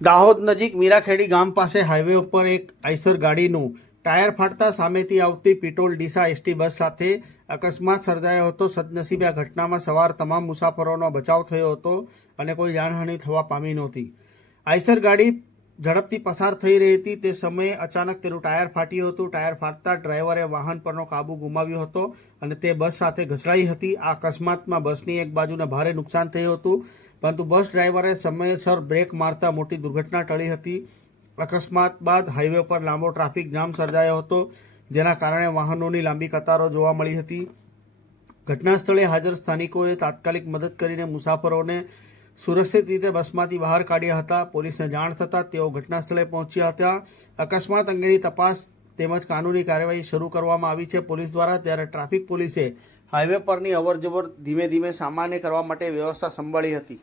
દાહોદ નજીક મીરાખેડી ગામ પાસે હાઈવે ઉપર એક આઈસર ગાડીનું ટાયર ફાટતા સામેથી આવતી પિટોલ ડીસા એસટી બસ સાથે અકસ્માત સર્જાયો હતો. સદનસીબે આ ઘટનામાં સવાર તમામ મુસાફરોનો બચાવ થયો હતો અને કોઈ જાનહાનિ થવા પામી નહોતી. આઈસર ગાડી ઝડપથી પસાર થઈ રહી હતી તે સમયે અચાનક તેનું ટાયર ફાટ્યું હતું. ટાયર ફાટતા ડ્રાઈવરે વાહન પરનો કાબુ ગુમાવ્યો હતો અને તે બસ સાથે ઘસડાઈ હતી. આ અકસ્માતમાં બસની એક બાજુને ભારે નુકસાન થયું હતું, પરંતુ બસ ડ્રાઈવરે સમયસર બ્રેક મારતા મોટી દુર્ઘટના ટળી હતી. અકસ્માત બાદ હાઈવે પર લાંબો ટ્રાફિક જામ સર્જાયો હતો, જેના કારણે વાહનોની લાંબી કતારો જોવા મળી હતી. ઘટના સ્થળે હાજર સ્થાનિકોએ તાત્કાલિક મદદ કરીને મુસાફરોને સુરક્ષિત રીતે બસમાંથી બહાર કાઢ્યા હતા. પોલીસને જાણ થતાં તેઓ ઘટના સ્થળે પહોંચ્યા હતા. અકસ્માત અંગેની તપાસ તેમજ કાનૂની કાર્યવાહી શરૂ કરવામાં આવી છે પોલીસ દ્વારા. ત્યારે ટ્રાફિક પોલીસે હાઈવે પરની અવરજવર ધીમે ધીમે સામાન્ય કરવા માટે વ્યવસ્થા સંભાળી હતી.